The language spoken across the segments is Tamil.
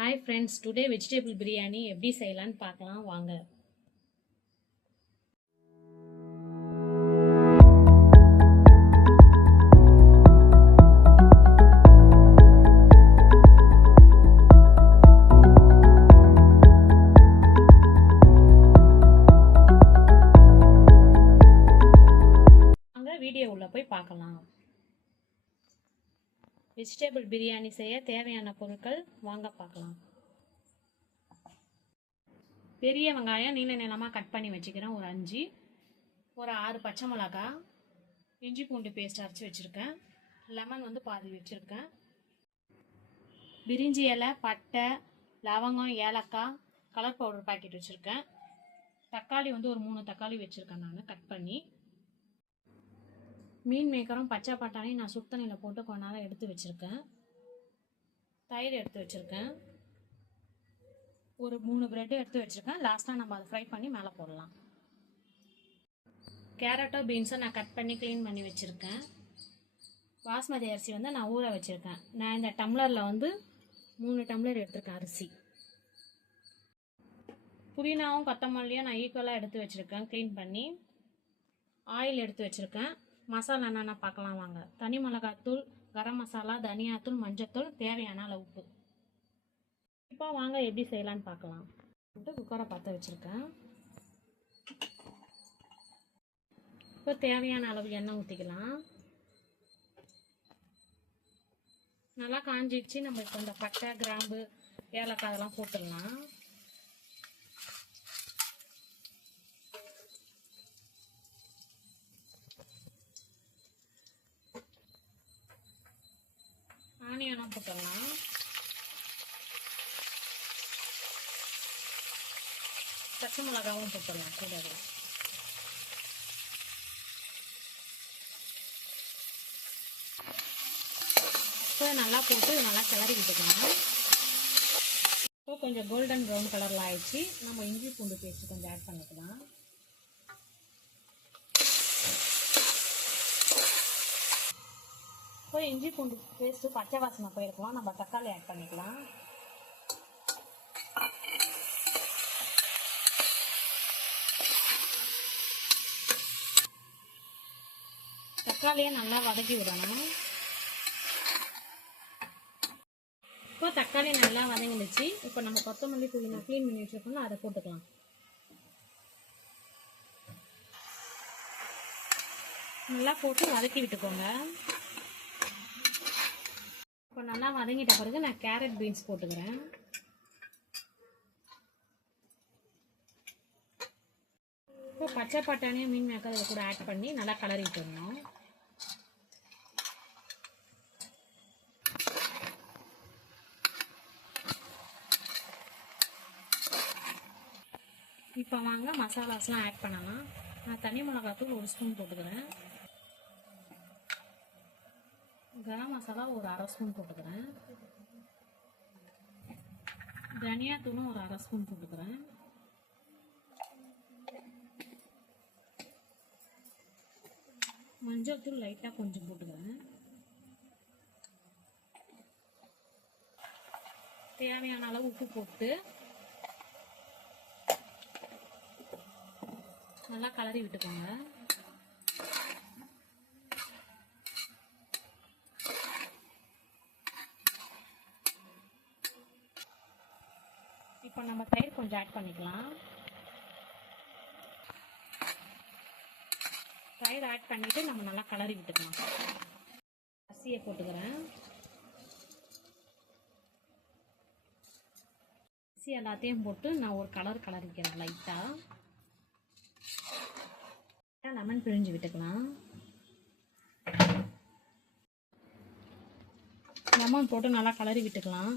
Hi friends, today vegetable biryani எப்படி செய்யலாம்னு பார்க்கலாம் வாங்க. வாங்க வீடியோ உள்ள போய் பார்க்கலாம். வெஜிடபிள் பிரியாணி செய்ய தேவையான பொருட்கள் வாங்க பார்க்கலாம். பெரிய வெங்காயம் நீல நீளமாக கட் பண்ணி வச்சுக்கிறேன் ஒரு 5, ஒரு 6 பச்சை மிளகாய், இஞ்சி பூண்டு பேஸ்ட் அரைச்சி வச்சுருக்கேன், லெமன் பாதி வச்சுருக்கேன், பிரிஞ்சி இலை, பட்டை, லவங்கம், ஏலக்காய், கலர் பவுடர் பாக்கெட் வச்சுருக்கேன், தக்காளி ஒரு 3 தக்காளி வச்சுருக்கேன் நான் கட் பண்ணி, மீன் மேக்கரும் பச்சை பட்டாணியும் நான் சுத்தணியில் போட்டு கொஞ்ச நேரம் எடுத்து வச்சுருக்கேன், தயிர் எடுத்து வச்சுருக்கேன், ஒரு 3 பிரெட் எடுத்து வச்சுருக்கேன். லாஸ்ட்டாக நம்ம அதை ஃப்ரை பண்ணி மேலே போடலாம். கேரட்டோ பீன்ஸோ நான் கட் பண்ணி க்ளீன் பண்ணி வச்சுருக்கேன். பாஸ்மதி அரிசி நான் ஊற வச்சுருக்கேன். நான் இந்த டம்ளரில் 3 டம்ளர் எடுத்துருக்கேன் அரிசி. புதினாவும் கொத்தமல்லியும் நான் ஈக்குவலாக எடுத்து வச்சுருக்கேன் க்ளீன் பண்ணி. ஆயில் எடுத்து வச்சுருக்கேன். மசாலா என்னென்ன பார்க்கலாம் வாங்க. தனி மிளகாத்தூள், கரம் மசாலா, தனியாத்தூள், மஞ்சத்தூள், தேவையான அளவு உப்பு. இப்போ வாங்க எப்படி செய்யலான்னு பார்க்கலாம். குக்கரை பற்ற வச்சுருக்கேன். இப்போ தேவையான அளவு எண்ணெய் ஊற்றிக்கலாம். நல்லா காஞ்சிடுச்சு. நம்ம இப்போ இந்த பட்டை, கிராம்பு, ஏலக்காய் அதெல்லாம் போட்டுடலாம். ஆனியனும் போட்டுடலாம். பச்சை மிளகாவும் போட்டுடலாம் கூடவே. இப்போ நல்லா போட்டு நல்லா கிளறி விட்டுக்கலாம். இப்போ கொஞ்சம் கோல்டன் ப்ரௌன் கலரில் ஆயிடுச்சு. நம்ம இஞ்சி பூண்டு பேஸ்ட் கொஞ்சம் ஆட் பண்ணிக்கலாம். இப்போ இஞ்சி பூண்டு பேஸ்ட்டு பச்சை வாசனை போயிருக்கலாம். நம்ம தக்காளி ஆட் பண்ணிக்கலாம். தக்காளியை நல்லா வதக்கி விடணும். இப்போ தக்காளி நல்லா வதங்கிடுச்சு. இப்போ நம்ம கொத்தமல்லி புதினா க்ளீன் பண்ணி வச்சுருக்கோம்னா அதை போட்டுக்கலாம். நல்லா போட்டு வதக்கி விட்டுக்கோங்க. இப்போ நல்லா வதங்கிட்ட பிறகு நான் கேரட் பீன்ஸ் போட்டுக்கிறேன். இப்போ பச்சை பட்டாணியும் மீன் மேக்கர் இதை கூட ஆட் பண்ணி நல்லா கலரி விட்டுடணும். இப்போ வாங்க மசாலாஸ்லாம் ஆட் பண்ணலாம். நான் தனி மிளகாத்தூள் 1 ஸ்பூன் போட்டுக்கிறேன். கரம் மசாலா ஒரு 1/2 ஸ்பூன் போட்டுக்கிறேன். தனியாத்தூளும் ஒரு 1/2 ஸ்பூன் போட்டுக்கிறேன். மஞ்சள் தூள் லைட்டாக கொஞ்சம் போட்டுக்கிறேன். தேவையான அளவு உப்பு போட்டு நல்லா கலரி விட்டுக்கோங்க. இப்போ நம்ம தயிர் கொஞ்சம் ஆட் பண்ணிக்கலாம். தயிர் ஆட் பண்ணிவிட்டு நம்ம நல்லா கலரி விட்டுக்கலாம். அரிசியை போட்டுக்கிறேன். அரிசி எல்லாத்தையும் போட்டு நான் ஒரு கலரிக்கிறேன் லைட்டாக. லெமன் பிழிஞ்சு விட்டுக்கலாம். லெமன் போட்டு நல்லா கலரி விட்டுக்கலாம்.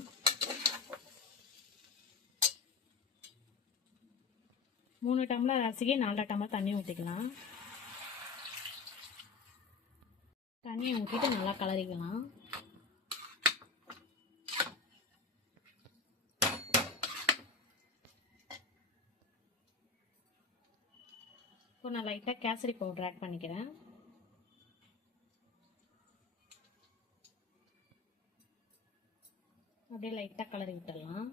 மூணு டம்ளர் அரிசிக்கு 4 டம்ளர் தண்ணி ஊற்றிக்கலாம். தண்ணியை ஊற்றிட்டு நல்லா கலரிக்கலாம். இப்போ நான் லைட்டாக கேசரி பவுடர் ஆட் பண்ணிக்கிறேன். அப்படியே லைட்டாக கலரி விட்டுடலாம்.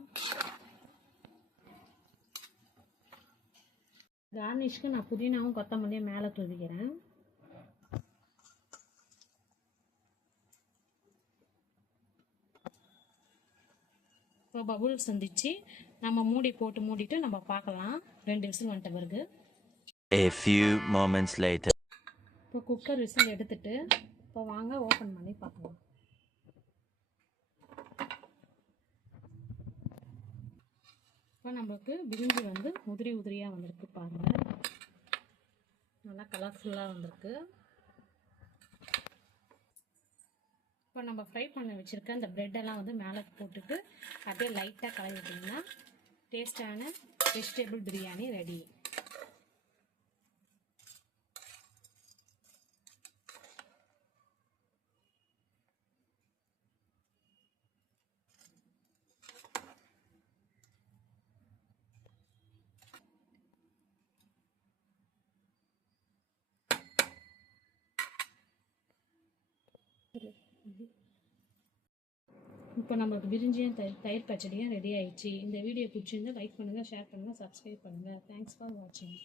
கார்னிஷ்க்கு நான் புதினாவும் கொத்தமல்லியும் மேலே தூவிக்கிறேன். இப்போ பபுள்ஸ் வந்துச்சு. நம்ம மூடி போட்டு மூடிட்டு நம்ம பார்க்கலாம். 2 விசில் வந்துட்ட பிறகு. A few moments later. இப்போ குக்கர் விசில் எடுத்துட்டு இப்போ வாங்க ஓப்பன் பண்ணி பார்க்கலாம். இப்போ நம்மளுக்கு பிரிஞ்சி வந்து உதிரி உதிரியாக வந்திருக்கு பாருங்கள். நல்லா கலர்ஃபுல்லாக வந்திருக்கு. இப்போ நம்ம ஃப்ரை பண்ண வச்சுருக்க இந்த ப்ரெட்டெல்லாம் வந்து மேலே போட்டுட்டு அப்படியே லைட்டாக கலரி விட்டிங்கன்னா டேஸ்டான வெஜிடபிள் பிரியாணி ரெடி. இப்போ நம்மளுக்கு பிரிஞ்சியும் தயிர் பச்சடியும் ரெடி ஆயிடுச்சு. இந்த வீடியோ பிடிச்சிருந்தா லைக் பண்ணுங்கள், ஷேர் பண்ணுங்கள், சப்ஸ்கிரைப் பண்ணுங்கள். தேங்க்ஸ் ஃபார் வாட்சிங்.